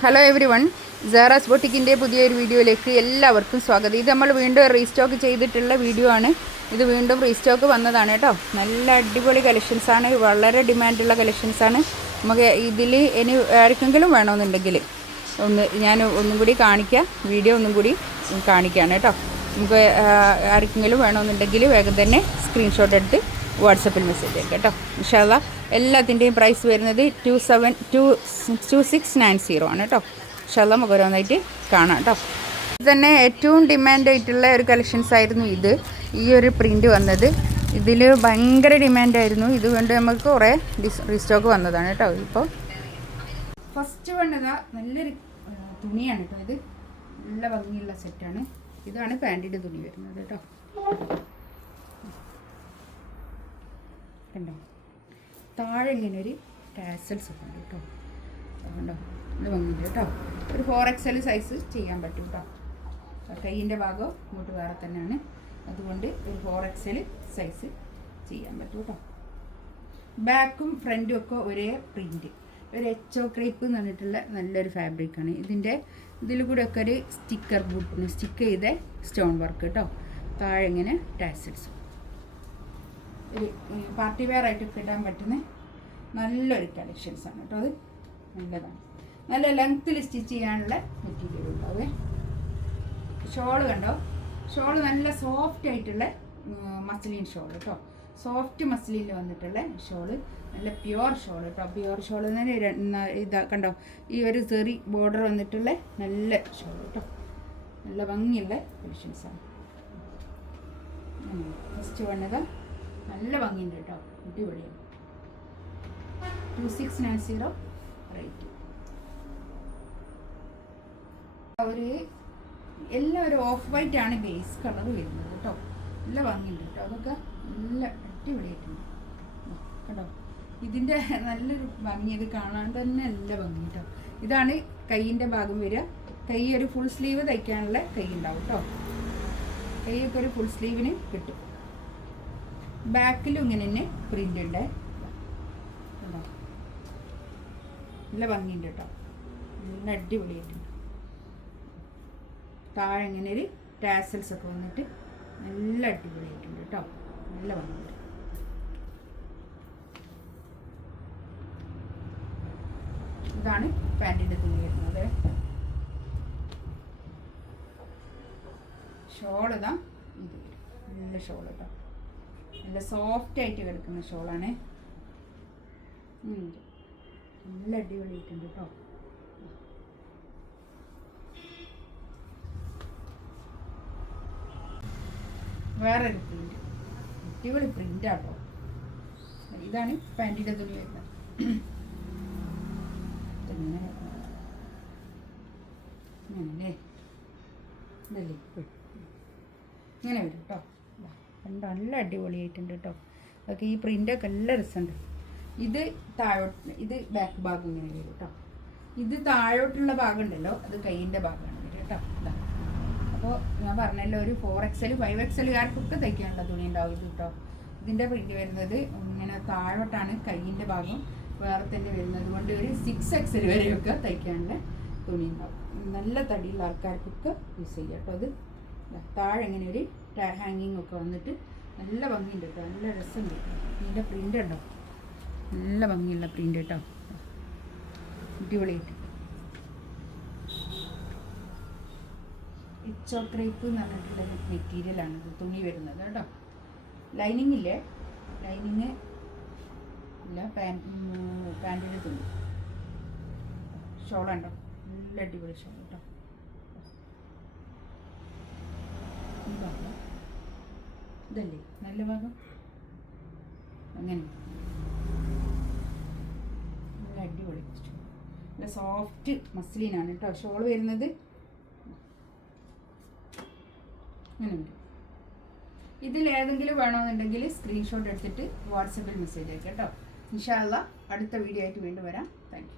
Hello everyone Sara's ബൊട്ടിക്കിന്റെ പുതിയൊരു വീഡിയോയിലേക്ക് എല്ലാവർക്കും സ്വാഗതം. ഇത് നമ്മൾ വീണ്ടും റീസ്റ്റോക്ക് ചെയ്തിട്ടുള്ള വീഡിയോ ആണ്. ഇത് വീണ്ടും റീസ്റ്റോക്ക് വന്നതാണ് കേട്ടോ. നല്ല അടിപൊളി കലക്ഷൻസാണ് വളരെ ഡിമാൻഡുള്ള കലക്ഷൻസാണ് നമുക്ക് ഇതിൽ ഇനി ആർക്കെങ്കിലും വേണമെന്നുണ്ടെങ്കിൽ ഒന്ന് ഞാൻ ഒന്നും കൂടി കാണിക്കാം. വീഡിയോ ഒന്നും കൂടി കാണിക്കുകയാണ് കേട്ടോ. നമുക്ക് ആർക്കെങ്കിലും വേണമെന്നുണ്ടെങ്കിൽ വേഗം തന്നെ സ്ക്രീൻഷോട്ട് എടുത്ത് വാട്സപ്പിൽ മെസ്സേജ് അയക്കാം കേട്ടോ. ഇൻഷാല്ല എല്ലാത്തിന്റെയും പ്രൈസ് വരുന്നത് two seven two two six nine zero ആണ് കേട്ടോ. ഇൻഷാല്ല നമുക്ക് ഓരോന്നായിട്ട് കാണാം കേട്ടോ. തന്നെ ഏറ്റവും ഡിമാൻഡ് ആയിട്ടുള്ള ഒരു കളക്ഷൻസ് ആയിരുന്നു ഇത്. ഈ ഒരു പ്രിന്റ് വന്നത്. ഇതിൽ ഭയങ്കര ഡിമാൻഡായിരുന്നു ഇതുകൊണ്ട് നമുക്ക് കുറേ ഡിസ് റീസ്റ്റോക്ക് വന്നതാണ് കേട്ടോ ഇപ്പോൾ ഫസ്റ്റ് വണ്ണതാ നല്ലൊരു തുണിയാണ് കേട്ടോ ഇത്. നല്ല ഭംഗിയുള്ള സെറ്റാണ് ഇതാണ് പാന്റിന്റെ തുണി വരുന്നത് കേട്ടോ. കണ്ടോ? താഴെ ഇങ്ങനെ ഒരു ടാസൽസ് ഒക്കെ ഉണ്ട് കേട്ടോ. കണ്ടോ? ഇത് ഭംഗിയുണ്ട് കേട്ടോ. ഒരു ഫോർ എക്സൽ സൈസ് ചെയ്യാൻ പറ്റും കേട്ടോ. കൈയിന്റെ ഭാഗം ഇങ്ങോട്ട് വേറെ തന്നെയാണ്. അതുകൊണ്ട് ഒരു ഫോർ എക്സൽ സൈസ് ചെയ്യാൻ പറ്റും കേട്ടോ. ബാക്കും ഫ്രണ്ടും ഒക്കെ ഒരേ പ്രിന്റ് ഒരു എച്ചോ ക്രേപ്പ് എന്ന് പറഞ്ഞിട്ടുള്ള നല്ലൊരു ഫാബ്രിക്കാണ് ഇതിന്റെ ഇതിൽ കൂടെ ഒക്കെ ഒരു സ്റ്റിക്കർ ബൂട്ടിന് സ്റ്റിക്ക് ചെയ്ത സ്റ്റോൺ വർക്ക് കേട്ടോ. താഴെ ഇങ്ങനെ ടാസിൽസ് പാർട്ടി വെയർ ആയിട്ട് ഇടാൻ പറ്റുന്ന നല്ലൊരു കളക്ഷൻസ് ആണ് കേട്ടോ അത്. നല്ലതാണ്. നല്ല ലെങ്ത്തിൽ സ്റ്റിച്ച് ചെയ്യാനുള്ള മെറ്റീരിയൽ ഉണ്ടാവേ ഷോൾ കണ്ടോ? ഷോൾ നല്ല സോഫ്റ്റ് ആയിട്ടുള്ള മസ്ലിൻ ഷോൾ കേട്ടോ. സോഫ്റ്റ് മസ്ലിനിൽ വന്നിട്ടുള്ള ഷോൾ. നല്ല പ്യുവർ ഷോൾ കേട്ടോ. പ്യുവർ ഷോൾ തന്നെ ഇതാ കണ്ടോ? ഈ ഒരു ചെറി ബോർഡർ വന്നിട്ടുള്ള നല്ല ഷോൾ കേട്ടോ. നല്ല ഭംഗിയുള്ള കളക്ഷൻസാണ് ഫസ്റ്റ് വണ്ണത് നല്ല ഭംഗിയുണ്ട് കേട്ടോ. അടിപൊളിയാണ്. Two six nine zero rate ഒരു എല്ലാം ഒരു ഓഫ് വൈറ്റ് ആണ് ബേസ് കളർ വരുന്നത് കേട്ടോ. നല്ല ഭംഗിയുണ്ട് കേട്ടോ. അതൊക്കെ നല്ല അടിപൊളിയായിട്ടുണ്ട്. കേട്ടോ. ഇതിന്റെ നല്ലൊരു ഭംഗി ഇത് കാണാൻ തന്നെ നല്ല ഭംഗി കേട്ടോ. ഇതാണ് കൈയിന്റെ ഭാഗം വരിക. കൈ ഒരു ഫുൾ സ്ലീവ് തയ്ക്കാനുള്ള കൈ ഉണ്ടാവും കേട്ടോ. കൈയൊക്കെ ഒരു ഫുൾ സ്ലീവിന് കിട്ടും. ബാക്കിലും ഇങ്ങനെ തന്നെ പ്രിന്റ് ഉണ്ട്. നല്ല ഭംഗിയുണ്ട് കേട്ടോ. നല്ല അടിപൊളിയായിട്ടുണ്ട്. താഴെ ഇങ്ങനെ ഒരു ടാസൽസ് ഒക്കെ വന്നിട്ട് നല്ല അടിപൊളിയായിട്ടുണ്ട് കേട്ടോ. നല്ല ഭംഗിയുണ്ട്. ഇതാണ് പാന്റിന്റെ തുണി വരുന്നത്. ഷോൾ ഇതാ ഇത്. നല്ല ഷോൾ കേട്ടോ. നല്ല സോഫ്റ്റ് ആയിട്ട് കിടക്കുന്ന ഷോളാണ്. നല്ല അടിപൊളിയായിട്ടുണ്ട് കേട്ടോ വേറൊരു പ്രിന്റ് അടിപൊളി പ്രിന്റ് ആട്ടോ. ഇതാണ് പാന്റിന്റെ തുണി വരുന്നത്. ഇങ്ങനെ വരും കേട്ടോ കണ്ടോ? നല്ല അടിപൊളിയായിട്ടുണ്ട് കേട്ടോ അതൊക്കെ ഈ പ്രിന്റൊക്കെ നല്ല രസമുണ്ട് ഇത് താഴോട്ട് ഇത് ബാക്ക് ഭാഗം ഇങ്ങനെ വരും കേട്ടോ ഇത് താഴോട്ടുള്ള ഭാഗം ഉണ്ടല്ലോ അത് കൈയിന്റെ ഭാഗമാണ് വരും കേട്ടോ അപ്പോൾ ഞാൻ പറഞ്ഞല്ലോ ഒരു ഫോർ എക്സൽ ഫൈവ് എക്സലുകാർക്കൊക്കെ തയ്ക്കാനുള്ള തുണി ഉണ്ടാവും ഇത് കേട്ടോ ഇതിന്റെ പ്രിന്റ് വരുന്നത് ഇങ്ങനെ താഴോട്ടാണ് കൈയിന്റെ ഭാഗം വേറെ തന്നെ വരുന്നത് കൊണ്ട് ഒരു സിക്സ് എക്സൽ വരെയൊക്കെ തയ്ക്കാനുള്ള തുണി ഉണ്ടാവും. നല്ല തടിയുള്ള ആൾക്കാർക്കൊക്കെ യൂസ് ചെയ്യാം കേട്ടോ അത് താഴെ ഇങ്ങനെ ഒരു ഹാങ്ങിങ് ഒക്കെ വന്നിട്ട് നല്ല ഭംഗിയുണ്ട് കേട്ടോ. നല്ല രസമുണ്ട്. ഇതിന്റെ പ്രിന്റ് ഉണ്ടോ? നല്ല ഭംഗിയുള്ള പ്രിന്റ് കേട്ടോ. അടിപൊളിയായിട്ട്. ഇച്ചോ ക്രേപ്പ് എന്ന് പറഞ്ഞിട്ടുള്ള മെറ്റീരിയലാണ് ഇത്. തുണി വരുന്നത് കേട്ടോ. ലൈനിങ് ഇല്ലേ? ലൈനിങ് ഇല്ല പാൻ പാന്റിന്റെ തുണി. ഷോളുണ്ടോ നല്ല അടിപൊളി ഷോൾ കേട്ടോ ഈ ഭാഗം ഇതല്ലേ? നല്ല ഭാഗം? അങ്ങനെ. നല്ല അടിപൊളി. നല്ല സോഫ്റ്റ് മസ്ലിനാണ് കേട്ടോ ഷോൾ വരുന്നത്. അങ്ങനെ ഇതിൽ ഏതെങ്കിലും വേണമെന്നുണ്ടെങ്കിൽ സ്ക്രീൻഷോട്ട് എടുത്തിട്ട് വാട്സപ്പിൽ മെസ്സേജ് അയക്കാം കേട്ടോ ഇൻഷാല്ല അടുത്ത വീഡിയോ ആയിട്ട് വീണ്ടും വരാം. താങ്ക്